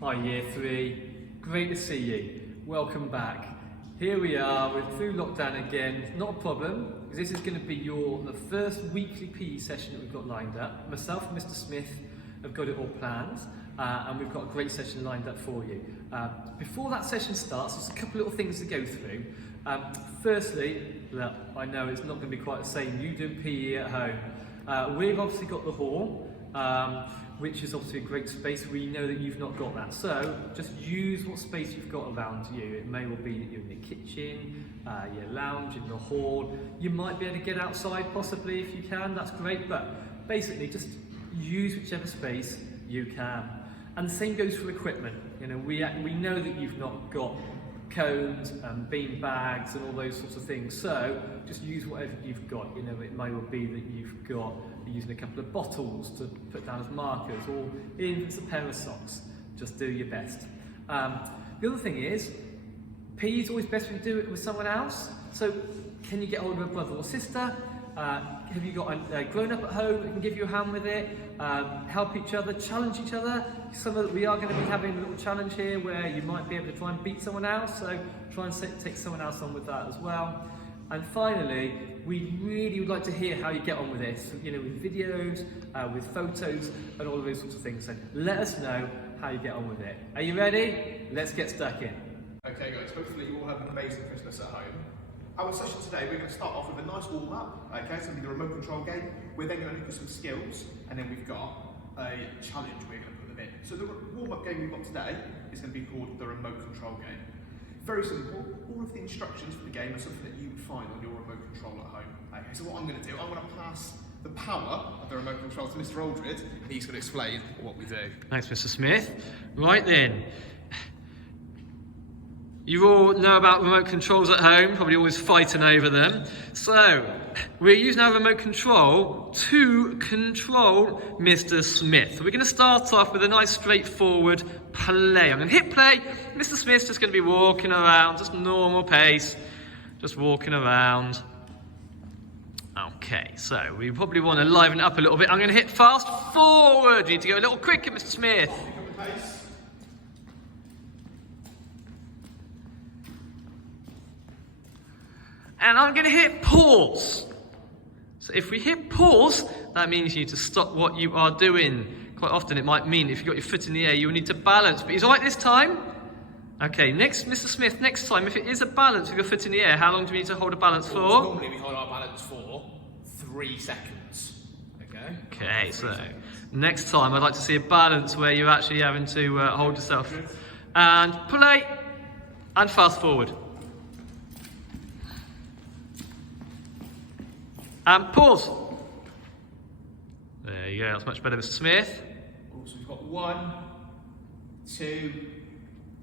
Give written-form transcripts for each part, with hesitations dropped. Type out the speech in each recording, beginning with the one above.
Hi Year 3, great to see you. Welcome back. Here we are, we're through lockdown again. Not a problem, because this is going to be the first weekly PE session that we've got lined up. Myself and Mr. Smith have got it all planned, and we've got a great session lined up for you. Before that session starts, there's a couple little things to go through. Firstly, look, I know it's not going to be quite the same, you doing PE at home. We've obviously got the hall, which is obviously a great space. We know that you've not got that, so just use what space you've got around you. It may well be that you're in the kitchen, your lounge, in the hall. You might be able to get outside possibly if you can, that's great, but basically just use whichever space you can. And the same goes for equipment. You know, we know that you've not got cones and bean bags and all those sorts of things, so just use whatever you've got. You know, it may well be that you're using a couple of bottles to put down as markers, or even if it's a pair of socks, just do your best. The other thing is, PE is always best when you do it with someone else, so can you get hold of a brother or sister? Have you got a grown-up at home that can give you a hand with it? Help each other, challenge each other. We are going to be having a little challenge here where you might be able to try and beat someone else, so try and take someone else on with that as well. And finally, we really would like to hear how you get on with this, you know, with videos, with photos, and all of those sorts of things. So let us know how you get on with it. Are you ready? Let's get stuck in. Okay guys, hopefully you all have an amazing Christmas at home. Our session today, we're going to start off with a nice warm-up, okay, so it'll be the remote control game. We're then going to look at some skills, and then we've got a challenge we're going to put them in. So the warm-up game we've got today is going to be called the remote control game. Very simple. All of the instructions for the game are something that you would find on your remote control at home. Okay, so what I'm going to do, I'm going to pass the power of the remote control to Mr. Aldred, and he's going to explain what we do. Thanks, Mr. Smith. Right then. You all know about remote controls at home, probably always fighting over them. So, we're using our remote control to control Mr. Smith. We're going to start off with a nice straightforward play. I'm going to hit play. Mr. Smith's just going to be walking around, just normal pace, just walking around. Okay, so we probably want to liven it up a little bit. I'm going to hit fast forward. We need to go a little quicker, Mr. Smith. And I'm going to hit pause. So if we hit pause, that means you need to stop what you are doing. Quite often it might mean if you've got your foot in the air, you will need to balance. But he's all right this time? Okay, next, Mr. Smith, next time, if it is a balance with your foot in the air, how long do we need to hold a balance for? Normally we hold our balance for 3 seconds. Okay? Okay, so next time I'd like to see a balance where you're actually having to hold yourself. And play, and fast forward. And pause. There you go, that's much better, Mr. Smith. So we've got 1, 2,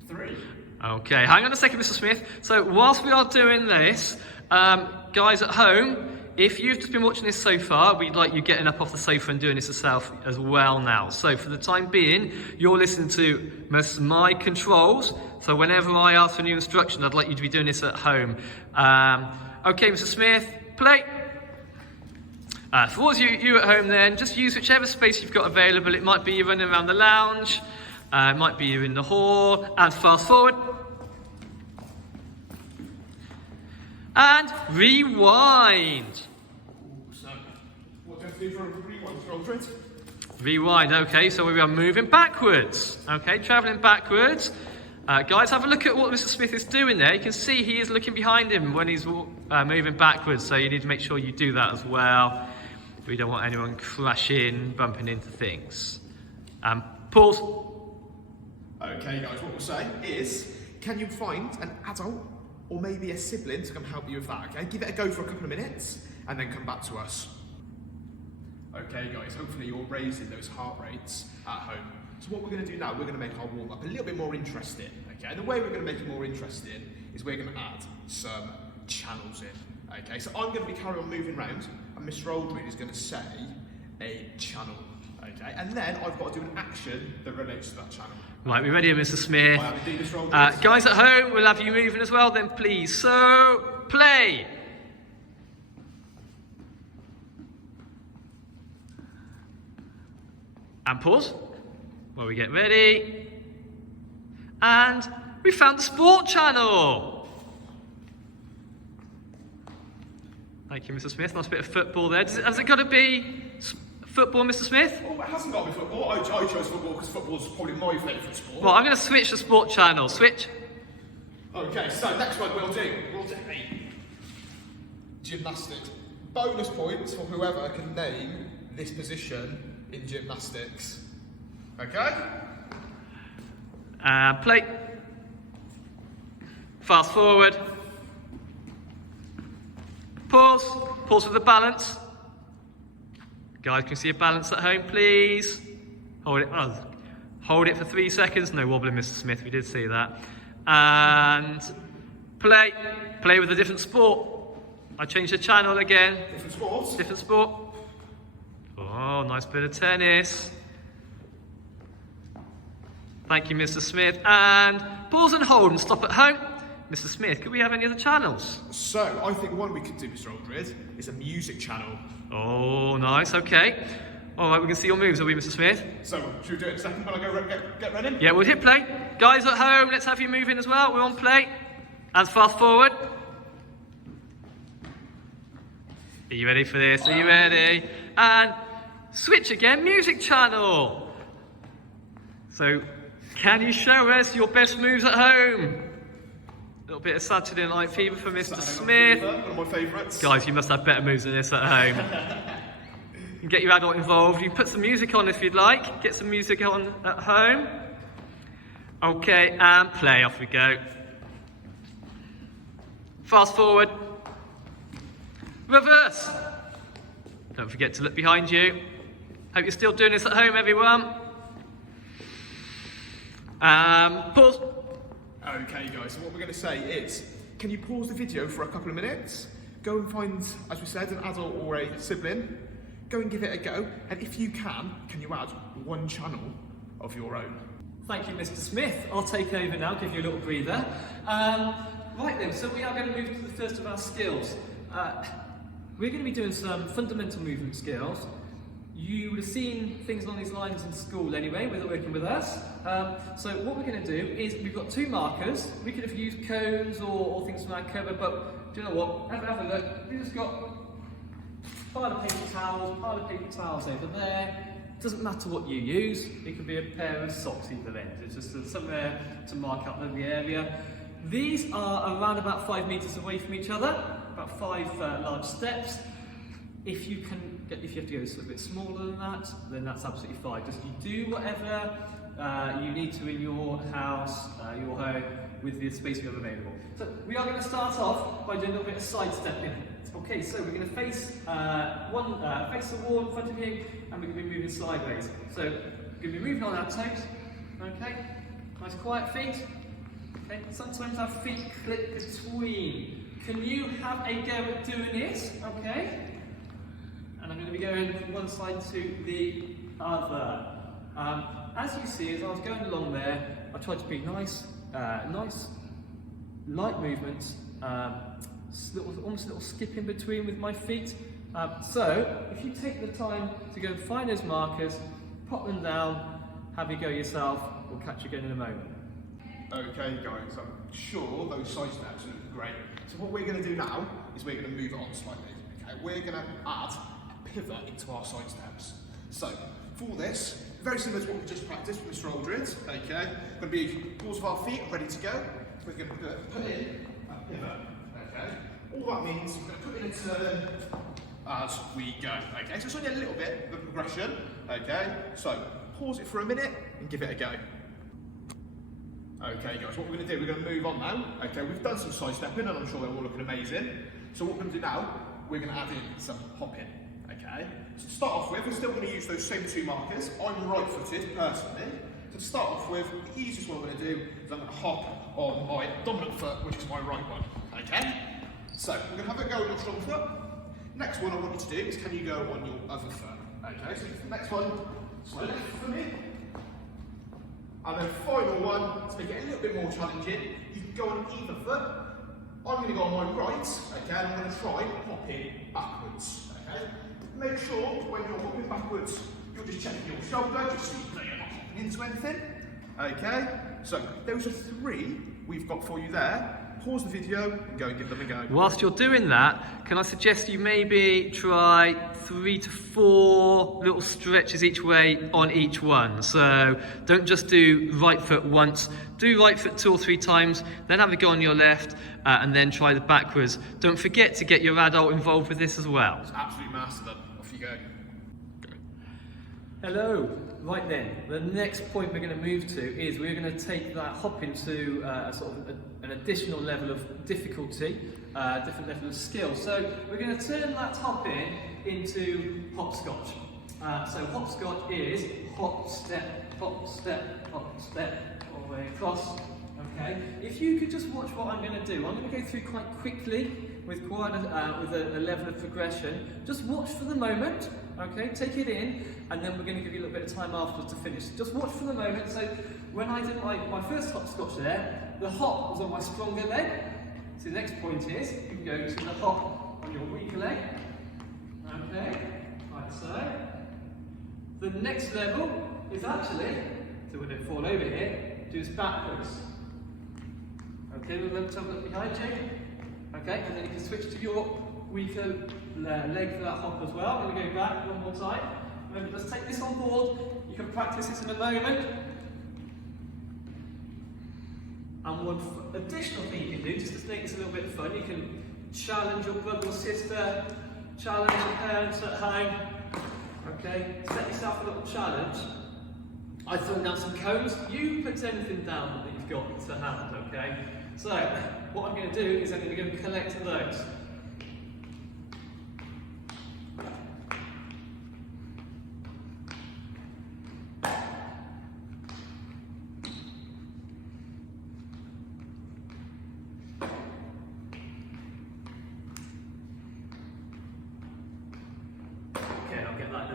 3. Okay, hang on a second, Mr. Smith. So whilst we are doing this, guys at home, if you've just been watching this so far, we'd like you getting up off the sofa and doing this yourself as well now. So for the time being, you're listening to my controls. So whenever I ask for new instruction, I'd like you to be doing this at home. Okay, Mr. Smith, play. For all of you at home then, just use whichever space you've got available. It might be you running around the lounge, it might be you in the hall, and fast forward. And rewind. So, what do we do for a rewind, Mr. Aldred? Rewind, okay, so we are moving backwards. Okay, travelling backwards. Guys, have a look at what Mr. Smith is doing there. You can see he is looking behind him when he's moving backwards, so you need to make sure you do that as well. We don't want anyone crashing, bumping into things. Pause. Okay guys, what we'll say is, can you find an adult or maybe a sibling to come help you with that, okay? Give it a go for a couple of minutes and then come back to us. Okay guys, hopefully you're raising those heart rates at home. So what we're going to do now, we're going to make our warm-up a little bit more interesting, okay? And the way we're going to make it more interesting is we're going to add some channels in, okay? So I'm going to be carrying on moving around, and Mr. Aldred is going to say a channel, okay? And then I've got to do an action that relates to that channel. Right, we're ready, Mr. Smith. Indeed, Mr. Aldred. Guys at home, we'll have you moving as well then, please. So, play. And pause. While we get ready. And we found the sport channel. Thank you, Mr. Smith. Nice bit of football there. Has it got to be football, Mr. Smith? Oh, it hasn't got to be football. I chose football because football's probably my favourite sport. Well, I'm going to switch the sport channel. Switch. Okay, so next one we'll do a gymnastics. Bonus points for whoever can name this position in gymnastics. Okay? Play. Fast forward. Pause. Pause for the balance. Guys, can you see a balance at home, please? Hold it. Oh, hold it for 3 seconds. No wobbling, Mr. Smith. We did see that. And play. Play with a different sport. I changed the channel again. Different sports? Different sport. Oh, nice bit of tennis. Thank you, Mr. Smith. And pause and hold and stop at home. Mr. Smith, could we have any other channels? So, I think one we could do, Mr. Aldred, is a music channel. Oh, nice, okay. All right, we can see your moves, are we, Mr. Smith? So, should we do it in a second when I go get ready? Yeah, we'll hit play. Guys at home, let's have you move in as well. We're on play. And fast forward. Are you ready for this? Are you ready? And switch again, music channel. So, can you show us your best moves at home? A little bit of Saturday Night Fever for Mr. Smith. One of my favourites. Guys, you must have better moves than this at home. You can get your adult involved. You can put some music on if you'd like. Get some music on at home. Okay, and play. Off we go. Fast forward. Reverse. Don't forget to look behind you. Hope you're still doing this at home, everyone. Pause. Okay, guys, so what we're going to say is, can you pause the video for a couple of minutes? Go and find, as we said, an adult or a sibling. Go and give it a go. And if you can you add one channel of your own? Thank you, Mr. Smith. I'll take over now, give you a little breather. Right then, so we are going to move to the first of our skills. We're going to be doing some fundamental movement skills. You would have seen things along these lines in school anyway, with working with us. So what we're going to do is, we've got 2 markers. We could have used cones or things from our cover, but do you know what? Have a look. We've just got pile of paper towels over there. Doesn't matter what you use. It could be a pair of socks either end. It's just somewhere to mark up the area. These are around about 5 metres away from each other, about 5 large steps. If you have to go a little bit smaller than that, then that's absolutely fine. Just you do whatever you need to in your house, your home, with the space you have available. So we are going to start off by doing a little bit of sidestepping. Okay, so we're going to face face the wall in front of you, and we're going to be moving sideways. So we're going to be moving on our toes. Okay, nice quiet feet. Okay, sometimes our feet clip between. Can you have a go at doing this? Okay. And I'm going to be going from one side to the other. As you see, as I was going along there, I tried to be nice, light movements, almost a little skip in between with my feet. So, if you take the time to go and find those markers, pop them down, have a go yourself, we'll catch you again in a moment. Okay, guys, I'm sure those side steps are looking great. So what we're going to do now is we're going to move it on slightly. Okay, we're going to add pivot into our side steps. So, for this, very similar to what we just practiced with Mr. Aldred, okay? Going to be balls of our feet ready to go. We're going to put in a pivot, okay? All that means we're going to put in a turn as we go, okay? So it's only a little bit of a progression, okay? So, pause it for a minute and give it a go. Okay guys, what we're going to do, we're going to move on now. Okay, we've done some side stepping and I'm sure they're all looking amazing. So what we're going to do now, we're going to add in some hopping. Okay, so to start off with, we're still going to use those same 2 markers. I'm right-footed, personally. So to start off with, the easiest one I'm going to do is I'm going to hop on my dominant foot, which is my right one. Okay, so we're going to have a go on your strong foot. Next one I want you to do is, can you go on your other foot? Okay, so the next one, slide left for me. And then final one, to make it a little bit more challenging, you can go on either foot. I'm going to go on my right, okay, and I'm going to try hopping backwards, okay? Make sure when you're hopping backwards, you're just checking your shoulder, just so you're not hopping into anything. Okay, so those are 3 we've got for you there. Pause the video and go and give them a go. Whilst you're doing that, can I suggest you maybe try 3 to 4 little stretches each way on each one. So don't just do right foot once, do right foot 2 or 3 times, then have a go on your left, and then try the backwards. Don't forget to get your adult involved with this as well. Just absolutely master them. Off you go. Hello. Right then, the next point we're going to move to is we're going to take that hop into an additional level of difficulty, different level of skill. So we're going to turn that hop into hopscotch. So hopscotch is hop, step, hop, step, hop, step, all the way across. Okay. If you could just watch what I'm going to do, I'm going to go through quite quickly with quite a level of progression. Just watch for the moment. Okay, take it in, and then we're going to give you a little bit of time afterwards to finish. Just watch for the moment. So when I did my first hopscotch there, the hop was on my stronger leg. So the next point is, you can go to the hop on your weaker leg. Okay, like so. The next level is actually, so we don't fall over here, do this backwards. Okay, we'll have a look behind you. Okay, and then you can switch to your weaker leg for that hop as well. I'm going to go back one more time. Remember, let's take this on board. You can practice this in a moment. And one additional thing you can do, just to make this a little bit fun, you can challenge your brother or sister, challenge your parents at home. Okay, set yourself a little challenge. I've thrown down some cones. You put anything down that you've got to hand, okay? So, what I'm going to do is I'm going to go and collect those.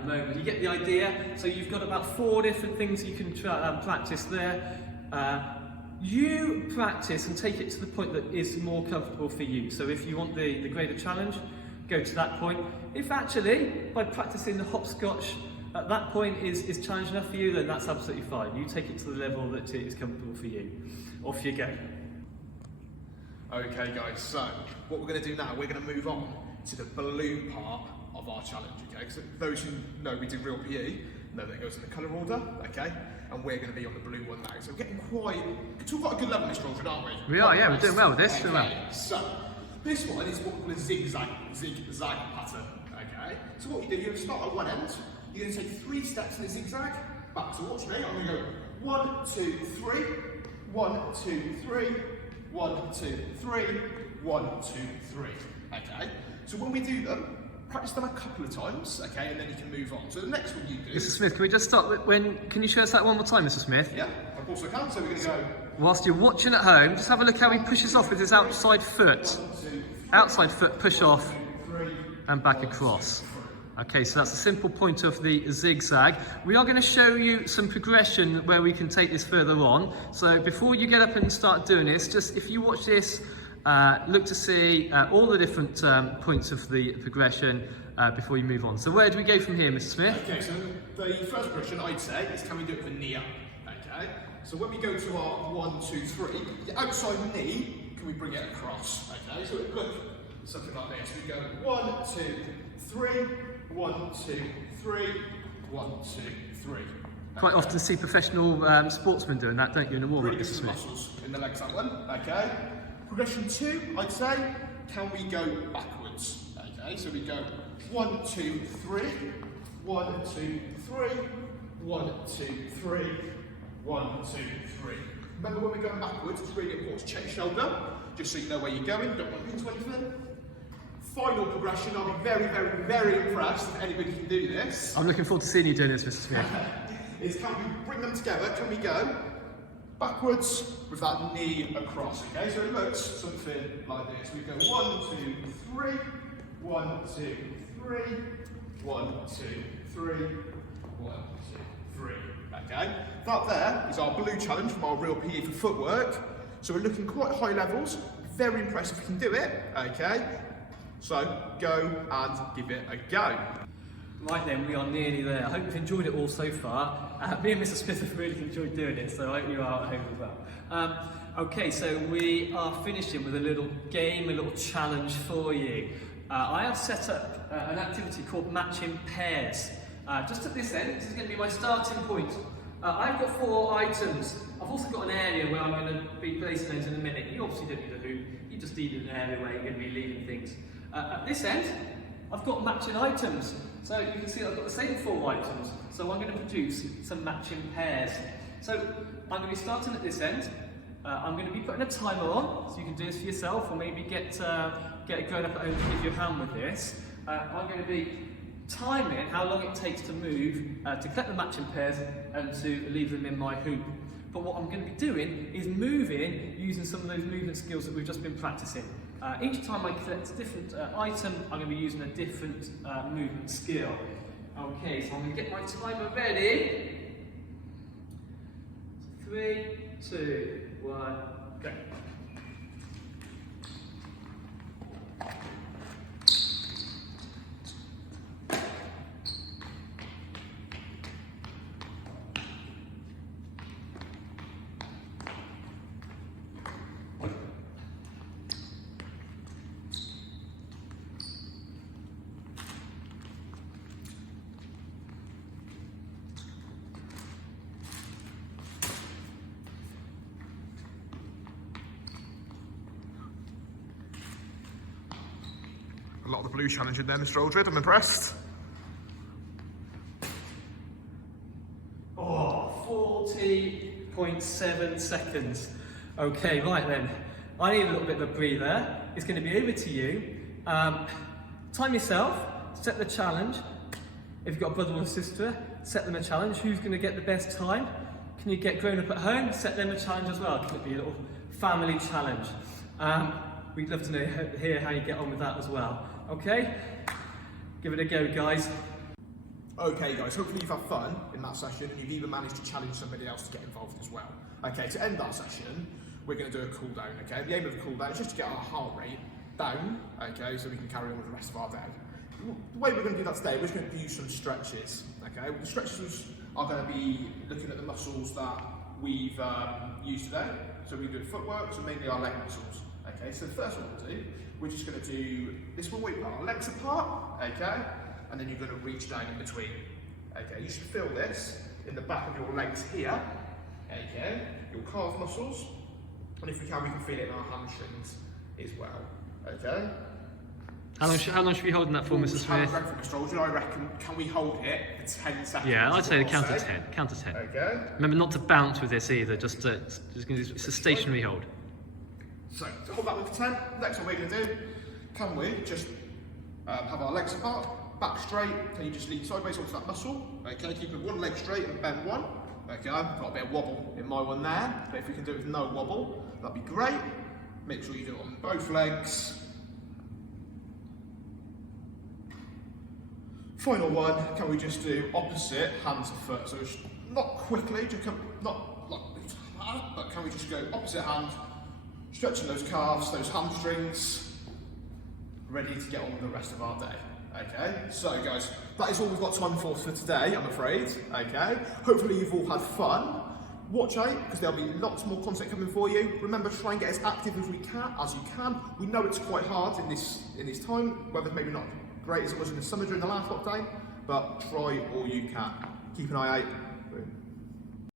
Moment. You get the idea. So you've got about 4 different things you can practice there. You practice and take it to the point that is more comfortable for you. So if you want the greater challenge, go to that point. If actually, by practicing the hopscotch at that point is challenge enough for you, then that's absolutely fine. You take it to the level that it is comfortable for you. Off you go. Okay guys, so what we're going to do now, we're going to move on to the balloon part of our challenge, okay? So those who know we do real PE know that it goes in the colour order, okay? And we're going to be on the blue one now. So we're getting quite a good level of this children, aren't we? We are, yeah, we're doing well with this. Okay, so this one is what we call a Zig Zag pattern, okay? So what you do, you're going to start at one end, you're going to take 3 steps in a zigzag, back to watch me, I'm going to go 1, 2, 3, 1, 2, 3, 1, 2, 3, 1, 2, 3, okay? So when we do them, practice them a couple of times, okay, and then you can move on. So the next one you do... Mr. Smith, can we just start can you show us that one more time, Mr. Smith? Yeah, of course I can. So we're going to go... Whilst you're watching at home, just have a look how he pushes off with his outside foot. Outside foot, push off, and back across. Okay, so that's a simple point of the zigzag. We are going to show you some progression where we can take this further on. So before you get up and start doing this, just if you watch this, look to see all the different points of the progression before you move on. So where do we go from here, Mr. Smith? Okay, so the first progression I'd say is can we do it with a knee up? Okay, so when we go to our 1, 2, 3, the outside knee, can we bring it across? Okay, so it looks something like this. We go 1, 2, 3, 1, 2, 3, 1, 2, 3. Quite often see professional sportsmen doing that, don't you, in a warm-up, Really Mr. Smith? muscles in the legs, that one. Okay. Progression 2, I'd say, can we go backwards? Okay, so we go 1, 2, 3, 1, 2, 3, 1, 2, 3, 1, 2, 3. Remember when we're going backwards, it's really important to check your shoulder, just so you know where you're going, don't want into anything. Final progression, I'll be very, very, very impressed if anybody can do this. I'm looking forward to seeing you doing this, Mr. Smith. Is can we bring them together? Can we go backwards with that knee across? Okay, so it looks something like this. We go 1, 2, 3, 1, 2, 3, 1, 2, 3, 1, 2, 3. Okay, that there is our blue challenge from our Real PE for footwork. So we're looking quite high levels. Very impressed if you can do it. Okay, so go and give it a go. Right then, we are nearly there. I hope you've enjoyed it all so far. Me and Mr. Smith have really enjoyed doing it, so I hope you are at home as well. Okay, so we are finishing with a little game, a little challenge for you. I have set up an activity called matching pairs. Just at this end, this is going to be my starting point. I've got 4 items. I've also got an area where I'm going to be placing those in a minute. You obviously don't need a hoop, you just need an area where you're going to be leaving things. At this end, I've got matching items. So you can see I've got the same 4 items. So I'm going to produce some matching pairs. So I'm going to be starting at this end. I'm going to be putting a timer on, so you can do this for yourself, or maybe get a grown up at home to give you a hand with this. I'm going to be timing how long it takes to move, to collect the matching pairs and to leave them in my hoop. But what I'm going to be doing is moving using some of those movement skills that we've just been practicing. Each time I collect a different item, I'm going to be using a different movement skill. Okay, so I'm going to get my timer ready. 3, 2, 1, go. A lot of the blue challenge in there, Mr. Aldred. I'm impressed. Oh, 40.7 seconds. Okay, right then. I need a little bit of a breather. It's going to be over to you. Time yourself, set the challenge. If you've got a brother or a sister, set them a challenge. Who's going to get the best time? Can you get grown up at home? Set them a challenge as well. Can it be a little family challenge? We'd love to hear how you get on with that as well. Okay? Give it a go, guys. Okay, guys, hopefully you've had fun in that session and you've even managed to challenge somebody else to get involved as well. Okay, to end that session, we're going to do a cool down, okay? The aim of the cool down is just to get our heart rate down, okay, so we can carry on with the rest of our day. The way we're going to do that today, we're just going to use some stretches, okay? The stretches are going to be looking at the muscles that we've used today. So we do footwork, so mainly our leg muscles. Okay, so the first one we'll do, we're just going to do this one where we put our legs apart, okay, and then you're going to reach down in between. Okay, you should feel this in the back of your legs here, okay, your calf muscles, and if we can feel it in our hamstrings as well, okay. How long should we be holding that for, Mr. Smith? I reckon, can we hold it for 10 seconds? Yeah, I'd say the count of 10. Count of 10. Okay. Remember not to bounce with this either, just it's a stationary hold. So, to hold that one for 10, next one we're going to do, can we just have our legs apart, back straight, can you just lean sideways onto that muscle, okay, keep one leg straight and bend one, okay, I've got a bit of wobble in my one there, but if we can do it with no wobble, that'd be great. Make sure you do it on both legs. Final one, can we just do opposite hands to foot, so it's not quickly, just come, not like that, but can we just go opposite hand, stretching those calves, those hamstrings, ready to get on with the rest of our day. Okay, so guys, that is all we've got time for today, I'm afraid. Okay, hopefully you've all had fun. Watch out, because there'll be lots more content coming for you. Remember, try and get as active as you can. We know it's quite hard in this time, whether maybe not great as it was in the summer during the last lockdown, but try all you can. Keep an eye out.